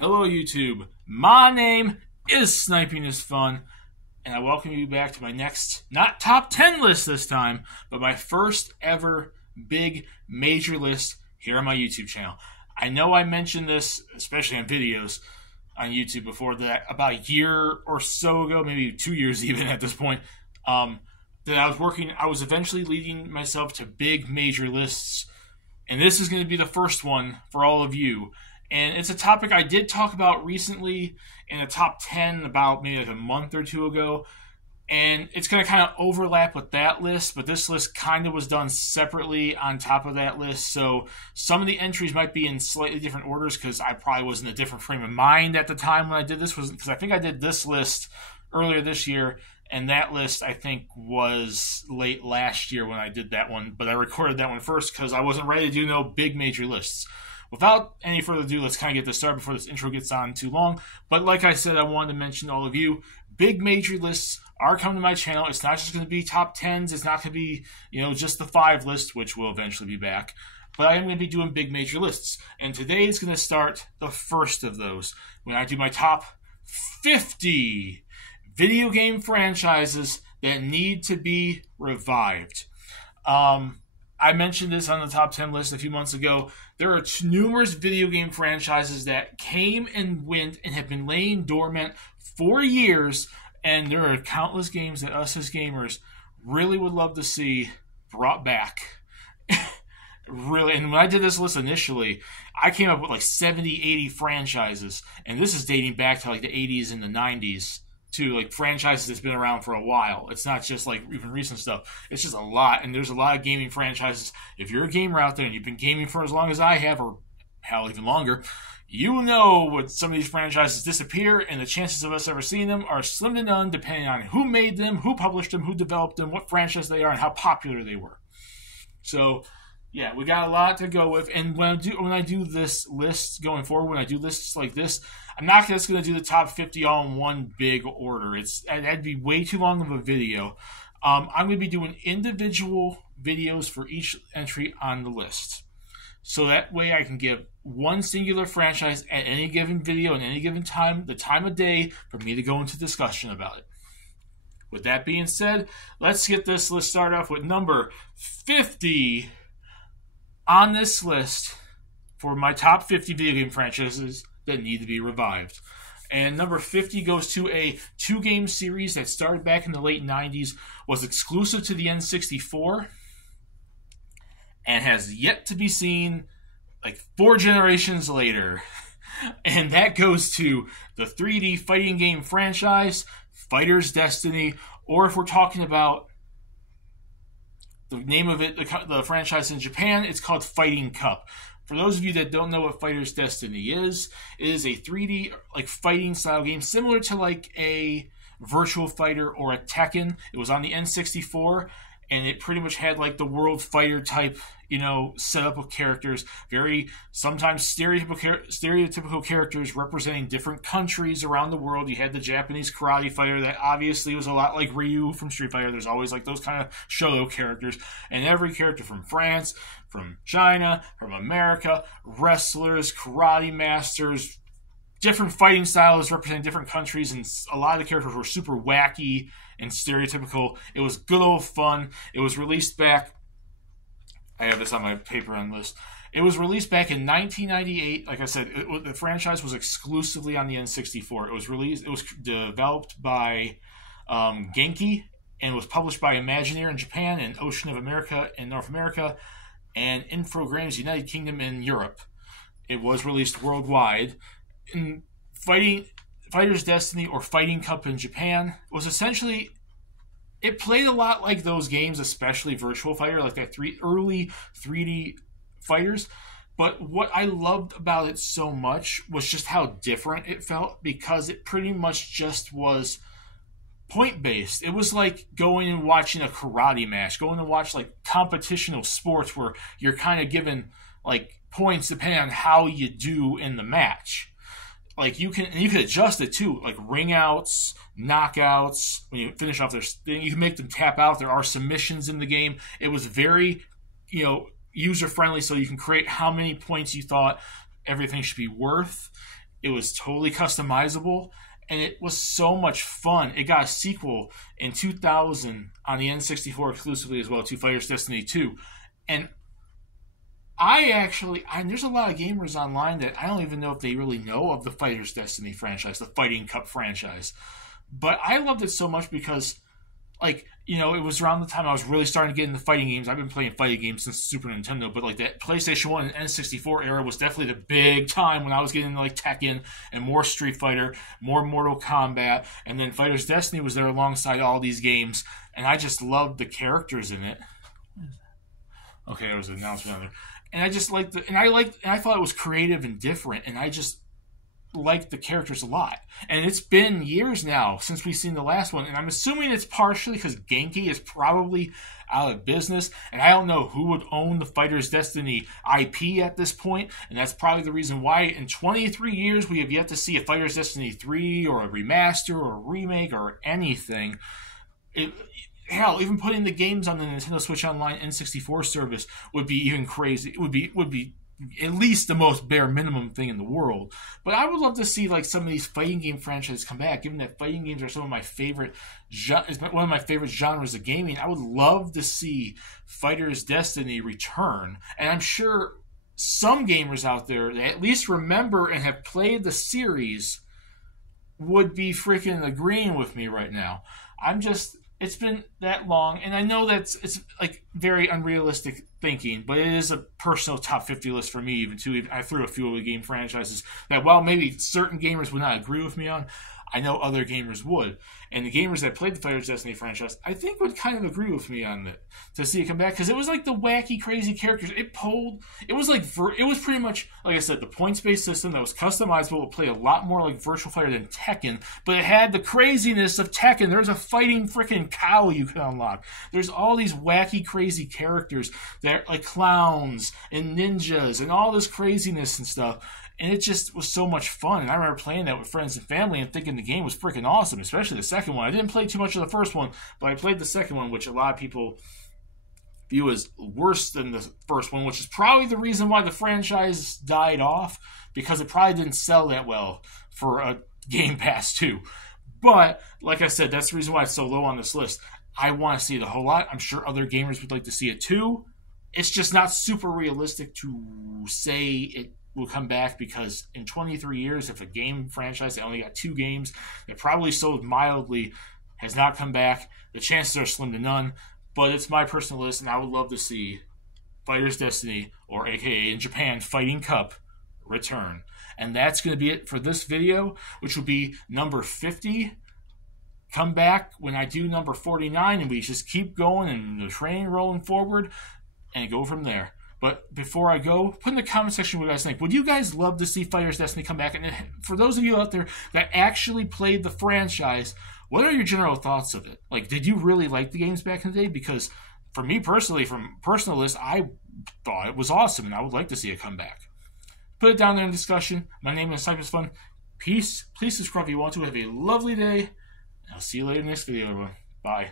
Hello, YouTube. My name is Sniping is Fun, and I welcome you back to my next, not top 10 list this time, but my first ever big major list here on my YouTube channel. I know I mentioned this, especially on videos on YouTube before that, about a year or so ago, maybe 2 years even at this point, that I was eventually leading myself to big major lists, and this is going to be the first one for all of you. And it's a topic I did talk about recently in a top 10 about maybe like a month or two ago. And it's going to kind of overlap with that list, but this list kind of was done separately on top of that list. So some of the entries might be in slightly different orders because I probably was in a different frame of mind at the time when I did this. Because I think I did this list earlier this year, and that list I think was late last year when I did that one. But I recorded that one first because I wasn't ready to do no big major lists. Without any further ado, let's kind of get this started before this intro gets on too long. But like I said, I wanted to mention to all of you, big major lists are coming to my channel. It's not just going to be top 10s. It's not going to be, just the 5 list, which will eventually be back. But I am going to be doing big major lists. And today is going to start the first of those when I do my top 50 video game franchises that need to be revived. I mentioned this on the top 10 list a few months ago. There are numerous video game franchises that came and went and have been laying dormant for years, and there are countless games that us as gamers really would love to see brought back. Really, and when I did this list initially, I came up with like 70, 80 franchises, and this is dating back to like the 80s and the 90s. To like franchises that's been around for a while. It's not just like even recent stuff. It's just a lot, and there's a lot of gaming franchises. If you're a gamer out there and you've been gaming for as long as I have, or hell, even longer, you know what some of these franchises disappear, and the chances of us ever seeing them are slim to none, depending on who made them, who published them, who developed them, what franchise they are, and how popular they were. So, yeah, we got a lot to go with. And when I do this list going forward, when I do lists like this, I'm not just going to do the top 50 all in one big order. That'd be way too long of a video. I'm going to be doing individual videos for each entry on the list. So that way I can give one singular franchise at any given video at any given time, the time of day, for me to go into discussion about it. With that being said, let's get this list started off with number 50 on this list for my top 50 video game franchises that need to be revived. And number 50 goes to a 2-game series that started back in the late 90s, was exclusive to the N64, and has yet to be seen like 4 generations later. And that goes to the 3D fighting game franchise, Fighter's Destiny, or if we're talking about the name of it, the franchise in Japan, it's called Fighting Cup. For those of you that don't know what Fighter's Destiny is, it is a 3D like fighting style game similar to like a Virtual Fighter or a Tekken. It was on the N64, and it pretty much had like the World Fighter type, setup of characters. Very sometimes stereotypical characters representing different countries around the world. You had the Japanese karate fighter that obviously was a lot like Ryu from Street Fighter. There's always like those kind of show characters, and every character from France, from China, from America, wrestlers, karate masters, different fighting styles representing different countries, and a lot of the characters were super wacky and stereotypical. It was good old fun. It was released back, I have this on my paper on list. It was released back in 1998. Like I said, the franchise was exclusively on the N64. It was developed by Genki, and was published by Imagineer in Japan and Ocean of America in North America, and Infogrames United Kingdom and Europe. It was released worldwide. In Fighter's Destiny, or Fighting Cup in Japan, was essentially, it played a lot like those games, especially Virtual Fighter, like that early 3D fighters. But what I loved about it so much was just how different it felt, because it pretty much just was point-based. It was like going and watching a karate match, going to watch like competitional sports where you're kind of given like points depending on how you do in the match. Like you can adjust it too, like ring outs, knockouts. When you finish off their thing, you can make them tap out. There are submissions in the game. It was very, user friendly, so you can create how many points you thought everything should be worth. It was totally customizable, and it was so much fun. It got a sequel in 2000 on the N64 exclusively as well to Fighters Destiny 2. And there's a lot of gamers online that I don't even know if they really know of the Fighters Destiny franchise, the Fighting Cup franchise. But I loved it so much because, like, you know, it was around the time I was really starting to get into fighting games. I've been playing fighting games since Super Nintendo, but like that PlayStation 1 and N64 era was definitely the big time when I was getting into like Tekken and more Street Fighter, more Mortal Kombat, and then Fighters Destiny was there alongside all these games, and I just loved the characters in it. Okay, there was an announcement on there. And I just liked and I thought it was creative and different, and I just liked the characters a lot. And it's been years now since we've seen the last one, and I'm assuming it's partially because Genki is probably out of business, and I don't know who would own the Fighters Destiny IP at this point, and that's probably the reason why in 23 years we have yet to see a Fighters Destiny 3 or a remaster or a remake or anything. Hell, even putting the games on the Nintendo Switch Online N64 service would be even crazy. It would be at least the most bare minimum thing in the world. But I would love to see like some of these fighting game franchises come back, given that fighting games are one of my favorite genres of gaming. I would love to see Fighters Destiny return. And I'm sure some gamers out there that at least remember and have played the series would be freaking agreeing with me right now. It's been that long, and I know it's like very unrealistic thinking, but it is a personal top 50 list for me even too. I threw a few of the game franchises that while maybe certain gamers would not agree with me on, I know other gamers would. And the gamers that played the Fighters Destiny franchise, I think would kind of agree with me on it to see it come back, because it was like the wacky, crazy characters. It was pretty much, like I said, the points-based system that was customizable would play a lot more like Virtual Fighter than Tekken, but it had the craziness of Tekken. There's a fighting freaking cow you can unlock. There's all these wacky, crazy characters that are like clowns and ninjas and all this craziness and stuff. And it just was so much fun. And I remember playing that with friends and family and thinking the game was freaking awesome, especially the second one. I didn't play too much of the first one, but I played the second one, which a lot of people view as worse than the first one, which is probably the reason why the franchise died off, because it probably didn't sell that well for a Game Pass 2. But, like I said, that's the reason why it's so low on this list. I want to see it a whole lot. I'm sure other gamers would like to see it too. It's just not super realistic to say it will come back, because in 23 years, if a game franchise that only got 2 games that probably sold mildly has not come back, the chances are slim to none. But it's my personal list, and I would love to see Fighters Destiny, or aka in Japan, Fighting Cup, return. And that's going to be it for this video, which will be number 50. Come back when I do number 49, and we just keep going and the train rolling forward and go from there. But before I go, put in the comment section what you guys think. Would you guys love to see Fighters Destiny come back? And for those of you out there that actually played the franchise, what are your general thoughts of it? Like, did you really like the games back in the day? Because for me personally, from personal list, I thought it was awesome, and I would like to see it come back. Put it down there in discussion. My name is Cypress Fun. Peace. Please subscribe if you want to. Have a lovely day. I'll see you later in the next video, everyone. Bye.